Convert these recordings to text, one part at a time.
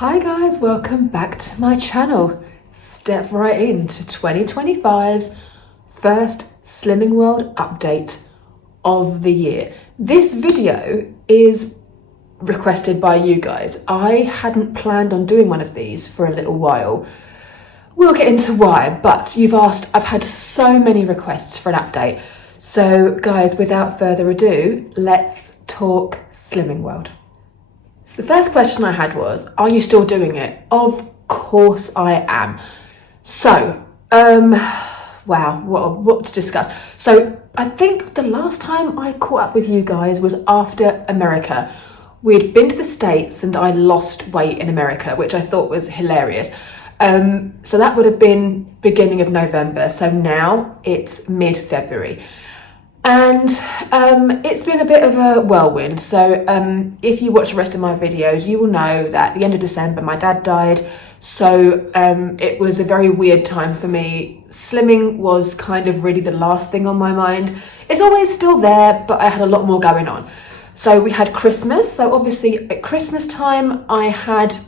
Hi guys, welcome back to my channel. Step right into 2025's first Slimming World update of the year. This video is requested by you guys. I hadn't planned on doing one of these for a little while. We'll get into why, but you've asked, I've had so many requests for an update. So guys, without further ado, let's talk Slimming World. So the first question I had was, are you still doing it? Of course I am. So, wow, what to discuss. So I think the last time I caught up with you guys was after America. We'd been to the States and I lost weight in America, which I thought was hilarious. So that would have been beginning of November. So now it's mid-February. And it's been a bit of a whirlwind. So if you watch the rest of my videos, you will know that at the end of December, my dad died. So it was a very weird time for me. Slimming was kind of really the last thing on my mind. It's always still there, but I had a lot more going on. So we had Christmas. So obviously at Christmas time, I had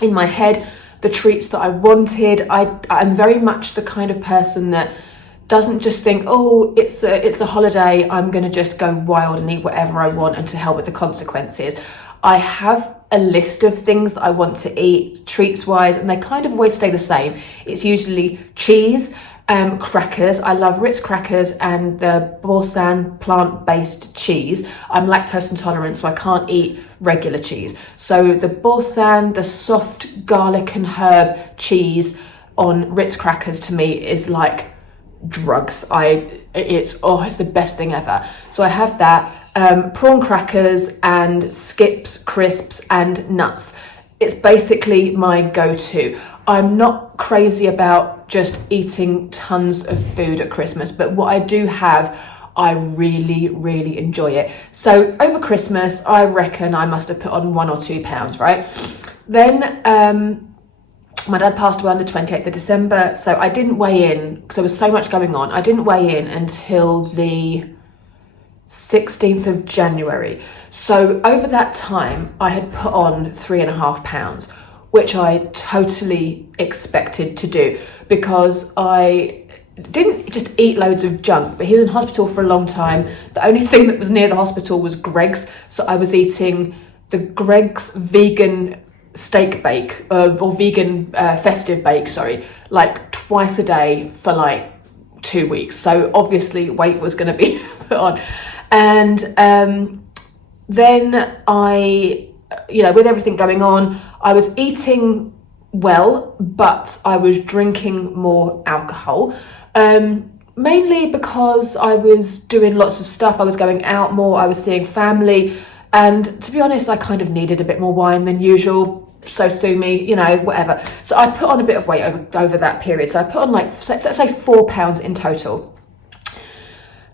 in my head the treats that I wanted. I'm very much the kind of person that doesn't just think, oh, it's a holiday, I'm gonna just go wild and eat whatever I want and to hell with the consequences. I have a list of things that I want to eat treats wise, and they kind of always stay the same. It's usually cheese, crackers. I love Ritz crackers and the Boursin plant-based cheese. I'm lactose intolerant, so I can't eat regular cheese. So the Boursin, the soft garlic and herb cheese on Ritz crackers to me is like drugs. It's the best thing ever. So I have that, prawn crackers and skips, crisps and nuts. It's basically my go-to. I'm not crazy about just eating tons of food at Christmas, but what I do have, I really enjoy it. So over Christmas, I reckon I must have put on 1 or 2 pounds, right? Then my dad passed away on the 28th of December, so I didn't weigh in because there was so much going on. I didn't weigh in until the 16th of January. So over that time, I had put on 3.5 pounds, which I totally expected to do because I didn't just eat loads of junk, but he was in hospital for a long time. The only thing that was near the hospital was Greg's, so I was eating the Greg's vegan steak bake or vegan festive bake, like twice a day for like 2 weeks. So obviously weight was going to be put on. And then I, with everything going on, I was eating well, but I was drinking more alcohol. Mainly because I was doing lots of stuff. I was going out more, I was seeing family. And to be honest, I kind of needed a bit more wine than usual. So sue me, whatever. So I put on a bit of weight over that period. So I put on let's say 4 pounds in total.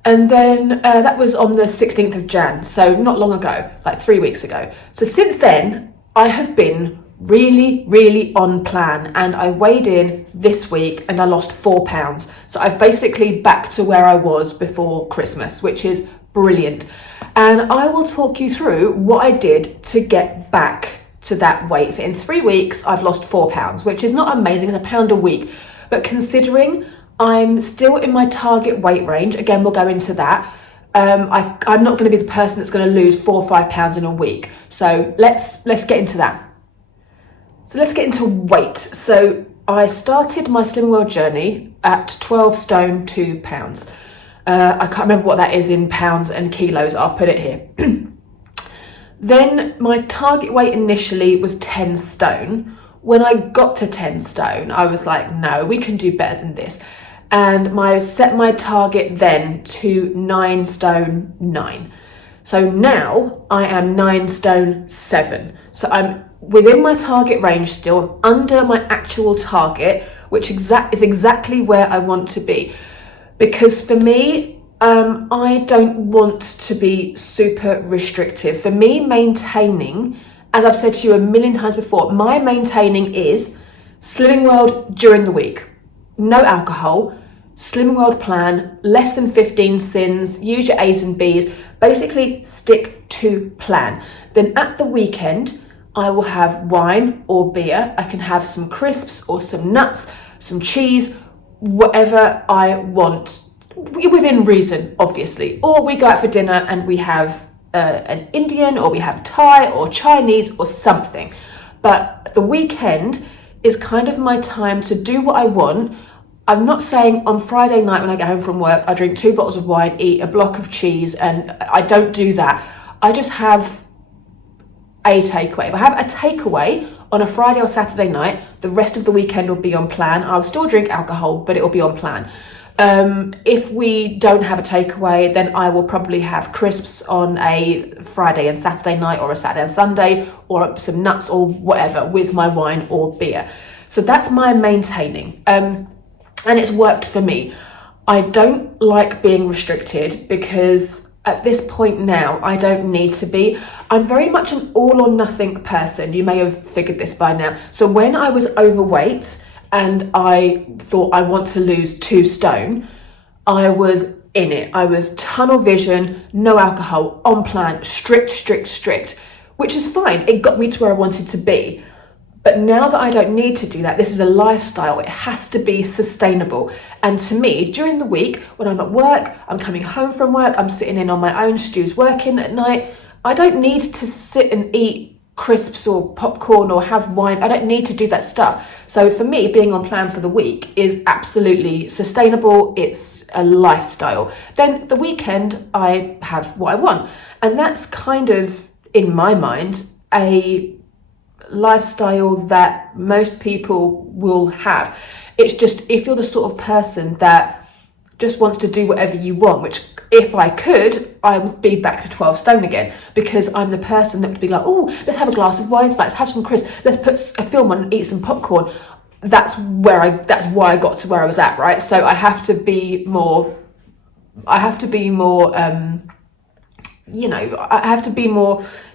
And then that was on the 16th of Jan. So not long ago, like 3 weeks ago. So since then, I have been really on plan. And I weighed in this week and I lost 4 pounds. So I've basically back to where I was before Christmas, which is brilliant. And I will talk you through what I did to get back to that weight. So in 3 weeks, I've lost 4 pounds, which is not amazing, it's £1 a week. But considering I'm still in my target weight range, again, we'll go into that. I'm not gonna be the person that's gonna lose 4 or 5 pounds in a week. So let's get into that. So let's get into weight. So I started my Slimming World journey at 12 stone, 2 pounds. I can't remember what that is in pounds and kilos. I'll put it here. Then my target weight initially was 10 stone. When I got to 10 stone, I was like, no, we can do better than this. And I set my target then to 9 stone 9. So now I am 9 stone 7. So I'm within my target range still, I'm under my actual target, which is exactly where I want to be. Because for me, I don't want to be super restrictive. For me, maintaining, as I've said to you a million times before, my maintaining is Slimming World during the week. No alcohol, Slimming World plan, less than 15 sins, use your A's and B's, basically stick to plan. Then at the weekend, I will have wine or beer. I can have some crisps or some nuts, some cheese, whatever I want, within reason, obviously. Or we go out for dinner and we have an Indian, or we have Thai or Chinese or something. But the weekend is kind of my time to do what I want. I'm not saying on Friday night when I get home from work, I drink 2 bottles of wine, eat a block of cheese, and I don't do that. I just have a takeaway. If I have a takeaway on a Friday or Saturday night, the rest of the weekend will be on plan. I'll still drink alcohol, but it will be on plan. If we don't have a takeaway, then I will probably have crisps on a Friday and Saturday night, or a Saturday and Sunday, or some nuts or whatever with my wine or beer. So that's my maintaining. And it's worked for me. I don't like being restricted, because at this point now, I don't need to be. I'm very much an all or nothing person. You may have figured this by now. So when I was overweight and I thought I want to lose 2 stone, I was in it. I was tunnel vision, no alcohol, on plan, strict, which is fine. It got me to where I wanted to be. But now that I don't need to do that, this is a lifestyle. It has to be sustainable. And to me, during the week, when I'm at work, I'm coming home from work, I'm sitting in on my own, Stu's working at night, I don't need to sit and eat crisps or popcorn or have wine. I don't need to do that stuff. So for me, being on plan for the week is absolutely sustainable. It's a lifestyle. Then the weekend, I have what I want. And that's kind of, in my mind, a lifestyle that most people will have. It's just, if you're the sort of person that just wants to do whatever you want, which if I could, I would be back to 12 stone again, because I'm the person that would be like, oh, let's have a glass of wine, let's have some crisps, let's put a film on and eat some popcorn. That's why I got to where I was at, right? So I have to be more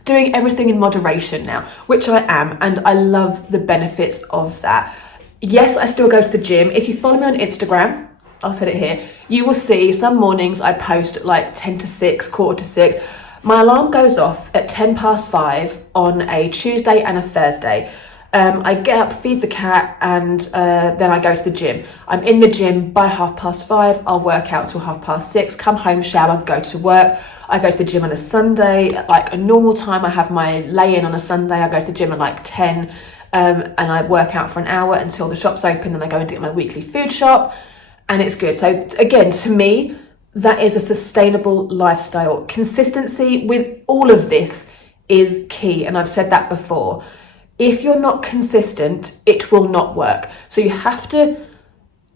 doing everything in moderation now, which I am, and I love the benefits of that. Yes, I still go to the gym. If you follow me on Instagram, I'll put it here, you will see some mornings I post at like 10 to 6, quarter to 6. My alarm goes off at 5:10 on a Tuesday and a Thursday. I get up, feed the cat, and then I go to the gym. I'm in the gym by 5:30. I'll work out till 6:30, come home, shower, go to work. I go to the gym on a Sunday, like a normal time. I have my lay-in on a Sunday. I go to the gym at like 10, and I work out for an hour until the shop's open. Then I go and get my weekly food shop, and it's good. So again, to me, that is a sustainable lifestyle. Consistency with all of this is key, and I've said that before. If you're not consistent, it will not work. So you have to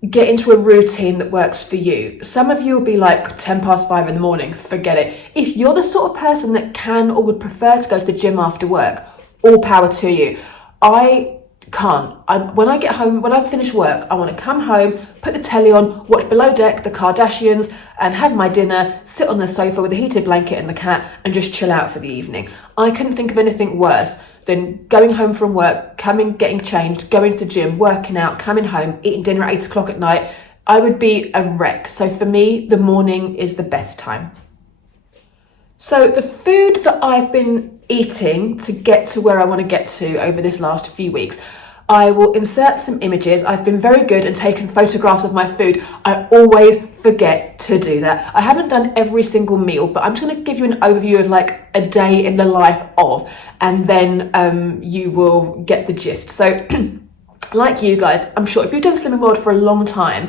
get into a routine that works for you. Some of you will be like 5:10 in the morning, forget it. If you're the sort of person that can or would prefer to go to the gym after work, all power to you. I can't. When I get home, when I finish work, I want to come home, put the telly on, watch Below Deck, the Kardashians, and have my dinner, sit on the sofa with a heated blanket and the cat, and just chill out for the evening. I couldn't think of anything worse than going home from work, coming, getting changed, going to the gym, working out, coming home, eating dinner at 8 o'clock at night. I would be a wreck. So for me, the morning is the best time. So the food that I've been eating to get to where I want to get to over this last few weeks, I will insert some images. I've been very good at taking photographs of my food. I always forget to do that. I haven't done every single meal, but I'm just going to give you an overview of like a day in the life of, and then you will get the gist. So like you guys, I'm sure if you've done Slimming World for a long time,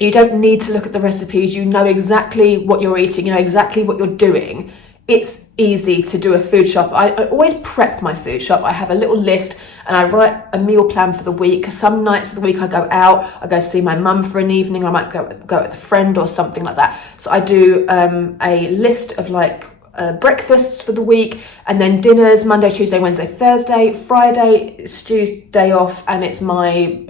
you don't need to look at the recipes. You know exactly what you're eating, you know exactly what you're doing. It's easy to do a food shop. I always prep my food shop. I have a little list and I write a meal plan for the week. Some nights of the week I go out, I go see my mum for an evening, or I might go with a friend or something like that. So I do a list of like breakfasts for the week, and then dinners Monday, Tuesday, Wednesday, Thursday. Friday is Stu's day off, and it's my,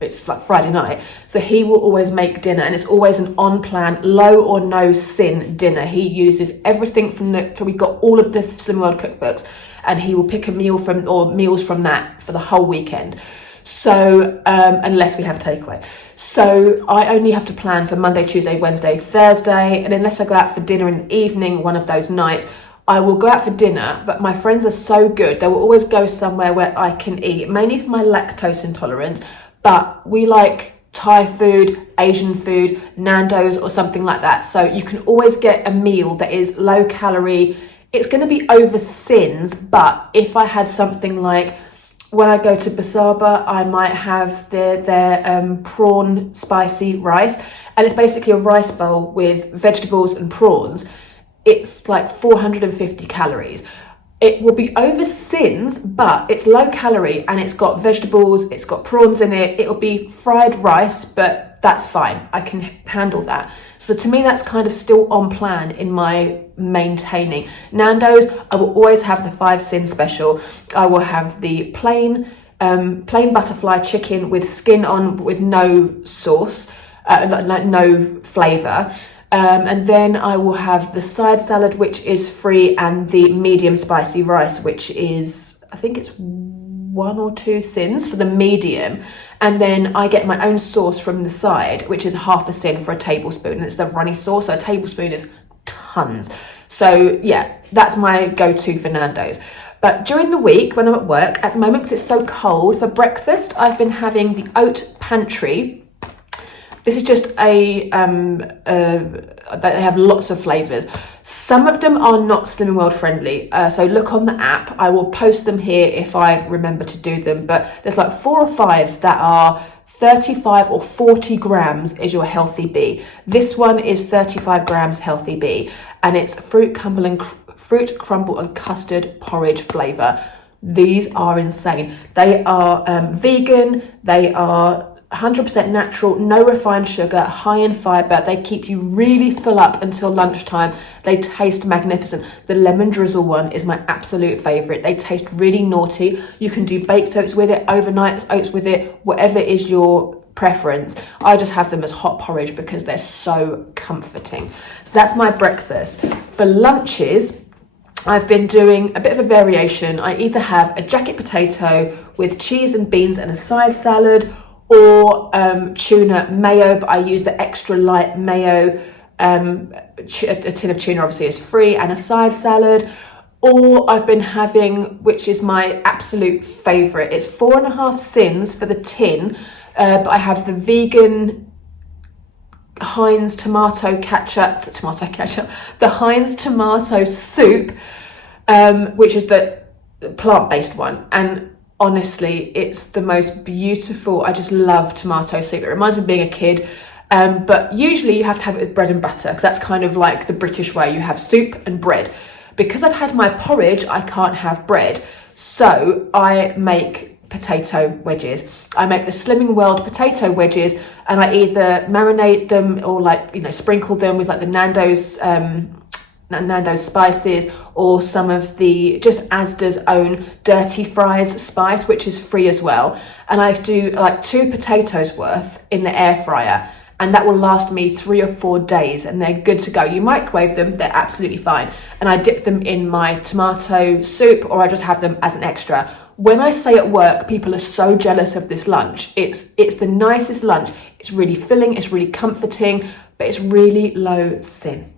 it's like Friday night, so he will always make dinner, and it's always an on plan, low or no sin dinner. He uses everything from so we've got all of the Slimming World cookbooks, and he will pick a meal from, or meals from that for the whole weekend. So unless we have a takeaway. So I only have to plan for Monday, Tuesday, Wednesday, Thursday, and unless I go out for dinner in the evening one of those nights, I will go out for dinner, but my friends are so good. They will always go somewhere where I can eat, mainly for my lactose intolerance, but we like Thai food, Asian food, Nando's or something like that. So you can always get a meal that is low calorie. It's going to be over sins, but if I had something like, when I go to Basaba, I might have their prawn spicy rice, and it's basically a rice bowl with vegetables and prawns. It's like 450 calories. It will be over sins, but it's low calorie and it's got vegetables, it's got prawns in it. It'll be fried rice, but that's fine. I can handle that. So to me, that's kind of still on plan in my maintaining. Nando's, I will always have the 5 sin special. I will have the plain butterfly chicken with skin on, but with no sauce, no flavour. And then I will have the side salad, which is free, and the medium spicy rice, which is, I think it's 1 or 2 sins for the medium. And then I get my own sauce from the side, which is half a sin for a tablespoon. And it's the runny sauce, so a tablespoon is tons. So yeah, that's my go-to for Nando's. But during the week when I'm at work, at the moment, because it's so cold, for breakfast, I've been having the oat pantry. This is just they have lots of flavours. Some of them are not Slimming World friendly, so look on the app. I will post them here if I remember to do them, but there's like 4 or 5 that are 35 or 40 grams is your healthy bee. This one is 35 grams healthy bee, and it's fruit crumble and custard porridge flavour. These are insane. They are vegan, they are 100% natural, no refined sugar, high in fibre. They keep you really full up until lunchtime. They taste magnificent. The lemon drizzle one is my absolute favourite. They taste really naughty. You can do baked oats with it, overnight oats with it, whatever is your preference. I just have them as hot porridge because they're so comforting. So that's my breakfast. For lunches, I've been doing a bit of a variation. I either have a jacket potato with cheese and beans and a side salad, or tuna mayo, but I use the extra light mayo. A tin of tuna obviously is free, and a side salad. Or I've been having, which is my absolute favourite, it's 4.5 sins for the tin, but I have the vegan Heinz tomato ketchup, the Heinz tomato soup, which is the plant-based one. And honestly, it's the most beautiful. I just love tomato soup. It reminds me of being a kid. But usually you have to have it with bread and butter, because that's kind of like the British way. You have soup and bread. Because I've had my porridge, I can't have bread. So I make potato wedges. I make the Slimming World potato wedges, and I either marinate them or sprinkle them with like the Nando's spices, or some of the just Asda's own dirty fries spice, which is free as well. And I do like 2 potatoes worth in the air fryer, and that will last me 3 or 4 days, and they're good to go. You microwave them, they're absolutely fine. And I dip them in my tomato soup, or I just have them as an extra. When I say at work, people are so jealous of this lunch. It's the nicest lunch. It's really filling, it's really comforting, but it's really low sin.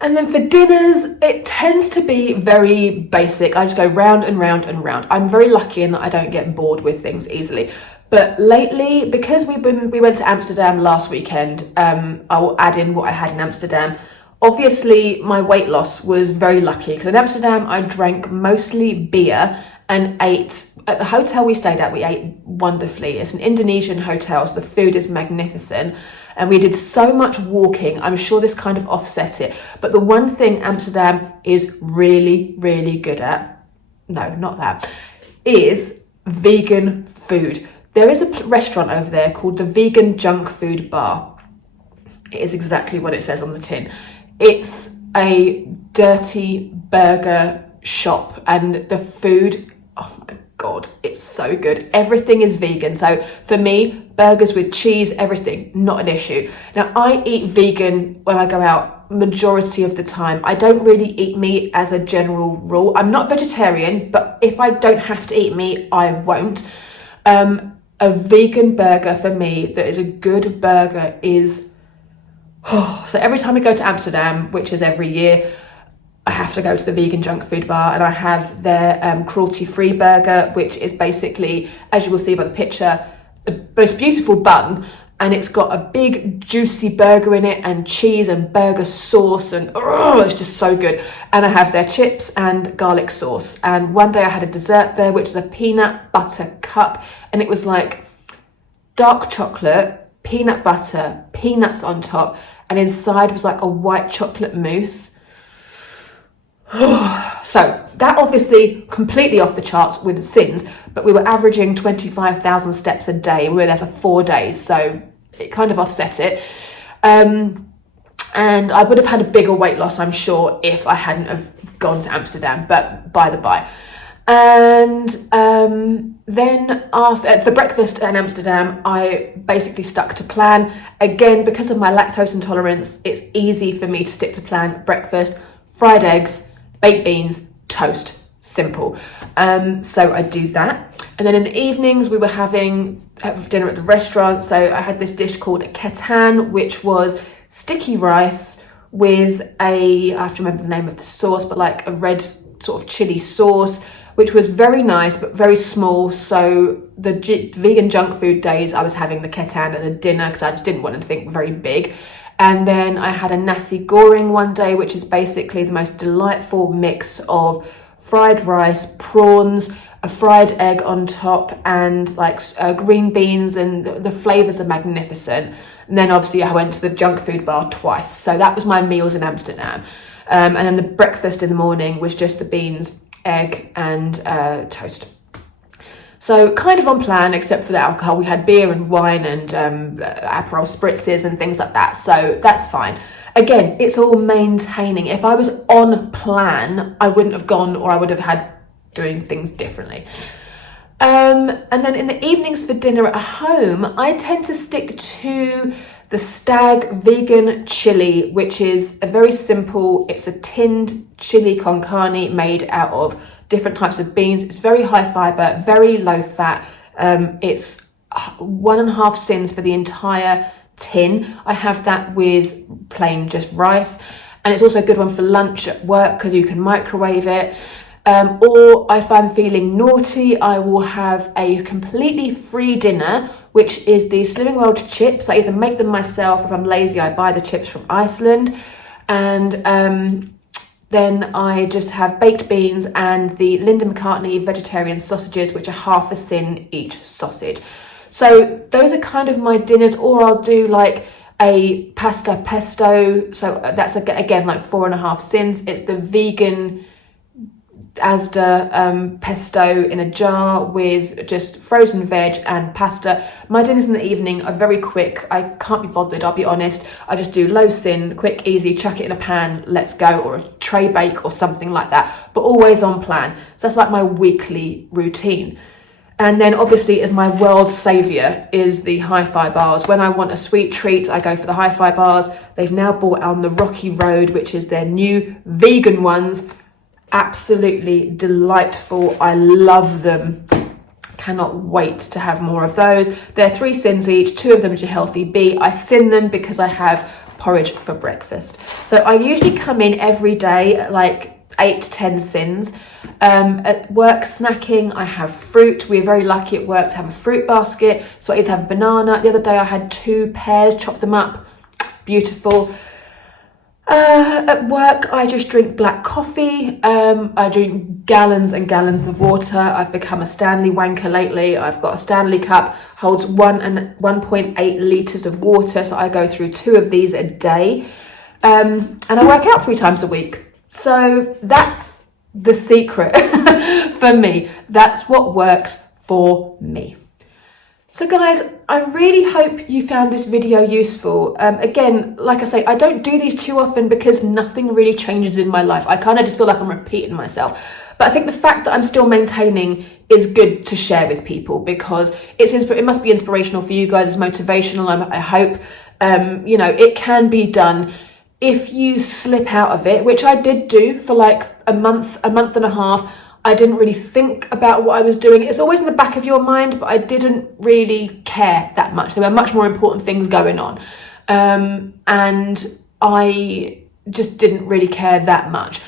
And then for dinners, it tends to be very basic. I just go round and round and round. I'm very lucky in that I don't get bored with things easily. But lately, because we went to Amsterdam last weekend, I will add in what I had in Amsterdam. Obviously, my weight loss was very lucky, because in Amsterdam, I drank mostly beer and ate. At the hotel we stayed at, we ate wonderfully. It's an Indonesian hotel, so the food is magnificent. And we did so much walking. I'm sure this kind of offset it. But the one thing Amsterdam is really, really good at, no, not that, is vegan food. There is a restaurant over there called the Vegan Junk Food Bar. It is exactly what it says on the tin. It's a dirty burger shop, and the food, oh my God, it's so good. Everything is vegan. So for me, burgers with cheese, everything, not an issue. Now, I eat vegan when I go out majority of the time. I don't really eat meat as a general rule. I'm not vegetarian, but if I don't have to eat meat, I won't. A vegan burger for me that is a good burger is, So every time we go to Amsterdam, which is every year, I have to go to the vegan junk food bar, and I have their cruelty-free burger, which is basically, as you will see by the picture, the most beautiful bun, and it's got a big juicy burger in it and cheese and burger sauce, and it's just so good. And I have their chips and garlic sauce. And one day I had a dessert there, which is a peanut butter cup, and it was like dark chocolate, peanut butter, peanuts on top, and inside was like a white chocolate mousse. So that obviously completely off the charts with sins, but we were averaging 25,000 steps a day. We were there for 4 days, so it kind of offset it. And I would have had a bigger weight loss, I'm sure, if I hadn't have gone to Amsterdam, but by the by. And then for breakfast in Amsterdam, I basically stuck to plan. Again, because of my lactose intolerance, it's easy for me to stick to plan. Breakfast, fried eggs, baked beans, toast, simple. So I do that. And then in the evenings, we were having dinner at the restaurant. So I had this dish called Kerotin, which was sticky rice with I have to remember the name of the sauce, but like a red sort of chili sauce, which was very nice, but very small. So the vegan junk food days, I was having the Kerotin as a dinner because I just didn't want anything very big. And then I had a nasi goreng one day, which is basically the most delightful mix of fried rice, prawns, a fried egg on top, and like green beans, and the flavors are magnificent. And then obviously I went to the junk food bar twice. So that was my meals in Amsterdam. And then the breakfast in the morning was just the beans, egg, and toast. So kind of on plan, except for the alcohol. We had beer and wine and Aperol spritzes and things like that. So that's fine. Again, it's all maintaining. If I was on plan, I wouldn't have gone, or I would have had doing things differently. And then in the evenings for dinner at home, I tend to stick to the Stag vegan chili, which is a very simple, it's a tinned chili con carne made out of different types of beans. It's very high fiber, very low fat. It's 1.5 sins for the entire tin. I have that with plain just rice, and it's also a good one for lunch at work because you can microwave it. Or if I'm feeling naughty, I will have a completely free dinner, which is the Slimming World chips. I either make them myself, if I'm lazy, I buy the chips from Iceland, and then I just have baked beans and the Linda McCartney vegetarian sausages, which are 1/2 sin each sausage. So those are kind of my dinners. Or I'll do like a pasta pesto. So that's again like 4.5 sins. It's the vegan Asda pesto in a jar with just frozen veg and pasta. My dinners in the evening are very quick. I can't be bothered, I'll be honest. I just do low sin, quick, easy, chuck it in a pan, let's go, or a tray bake or something like that, but always on plan. So that's like my weekly routine. And then obviously as my world saviour is the hi-fi bars. When I want a sweet treat, I go for the hi-fi bars. They've now bought on the Rocky Road, which is their new vegan ones. Absolutely delightful. I love them. Cannot wait to have more of those. They're 3 sins each, 2 of them are healthy B. I sin them because I have porridge for breakfast. So I usually come in every day at like 8 to 10 sins. At work snacking, I have fruit. We're very lucky at work to have a fruit basket. So I either have a banana. The other day I had 2 pears, chopped them up. Beautiful. At work, I just drink black coffee. I drink gallons and gallons of water. I've become a Stanley wanker lately. I've got a Stanley cup, holds 1.8 litres of water. So I go through 2 of these a day. And I work out 3 times a week. So that's the secret for me. That's what works for me. So guys, I really hope you found this video useful. Again, like I say, I don't do these too often because nothing really changes in my life. I kind of just feel like I'm repeating myself. But I think the fact that I'm still maintaining is good to share with people because it must be inspirational for you guys. It's motivational, I hope. You know, it can be done. If you slip out of it, which I did do for like a month and a half, I didn't really think about what I was doing. It's always in the back of your mind, but I didn't really care that much. There were much more important things going on. and I just didn't really care that much.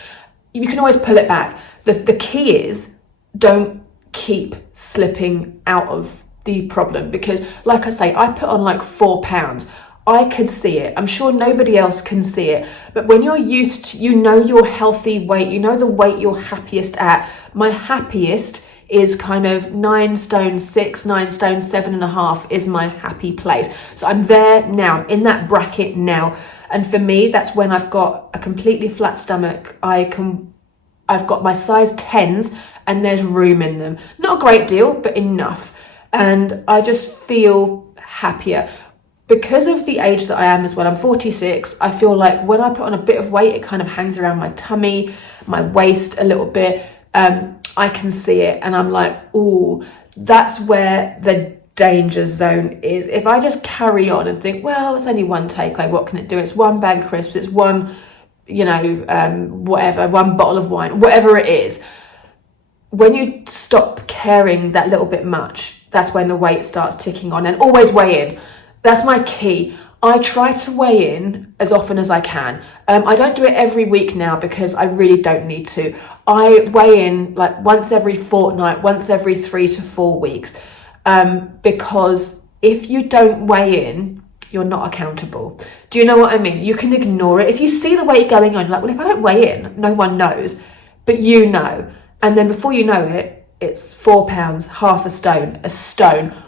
You can always pull it back. The key is, don't keep slipping out of the problem, because like I say, I put on like 4 pounds. I could see it. I'm sure nobody else can see it. But when you're used to, you know, your healthy weight, you know the weight you're happiest at. My happiest is kind of 9 stone 6, 9 stone 7.5 is my happy place. So I'm there now, I'm in that bracket now. And for me, that's when I've got a completely flat stomach. I've got my size 10s and there's room in them. Not a great deal, but enough. And I just feel happier. Because of the age that I am as well, I'm 46, I feel like when I put on a bit of weight, it kind of hangs around my tummy, my waist a little bit. I can see it and I'm like, ooh, that's where the danger zone is. If I just carry on and think, well, it's only one takeaway, what can it do? It's one bag of crisps, it's one, you know, whatever, one bottle of wine, whatever it is. When you stop caring that little bit much, that's when the weight starts ticking on. And always weigh in. That's my key. I try to weigh in as often as I can. I don't do it every week now because I really don't need to. I weigh in like once every fortnight, once every 3 to 4 weeks. Because if you don't weigh in, you're not accountable. Do you know what I mean? You can ignore it. If you see the weight going on, you're like, well, if I don't weigh in, no one knows. But you know. And then before you know it, it's 4 pounds, half a stone,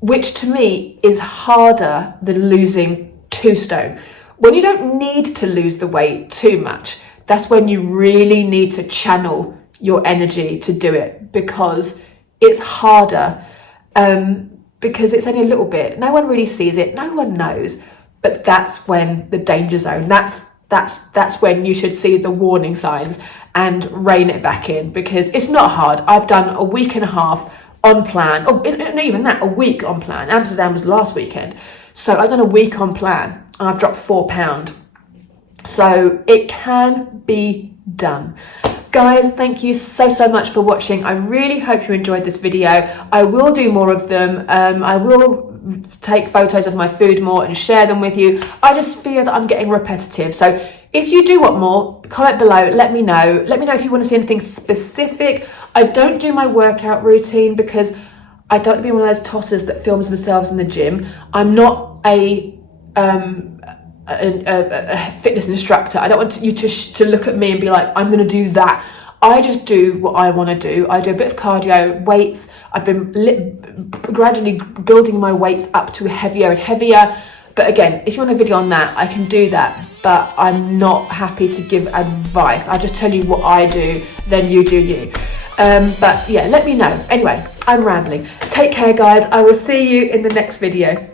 which to me is harder than losing 2 stone. When you don't need to lose the weight too much, that's when you really need to channel your energy to do it, because it's harder, because it's only a little bit. No one really sees it, no one knows, but that's when the danger zone, that's when you should see the warning signs and rein it back in, because it's not hard. I've done a week and a half on plan, or not even that, a week on plan. Amsterdam was last weekend. So I've done a week on plan and I've dropped 4 pounds. So it can be done. Guys, thank you so much for watching. I really hope you enjoyed this video. I will do more of them. I will take photos of my food more and share them with you. I just fear that I'm getting repetitive. So if you do want more, comment below, let me know. Let me know if you want to see anything specific. I don't do my workout routine because I don't want to be one of those tossers that films themselves in the gym. I'm not a fitness instructor. I don't want you to look at me and be like, I'm going to do that. I just do what I want to do. I do a bit of cardio, weights. I've been gradually building my weights up to heavier and heavier. But again, if you want a video on that, I can do that. But I'm not happy to give advice. I just tell you what I do, then you do you. But yeah, let me know. Anyway, I'm rambling. Take care, guys. I will see you in the next video.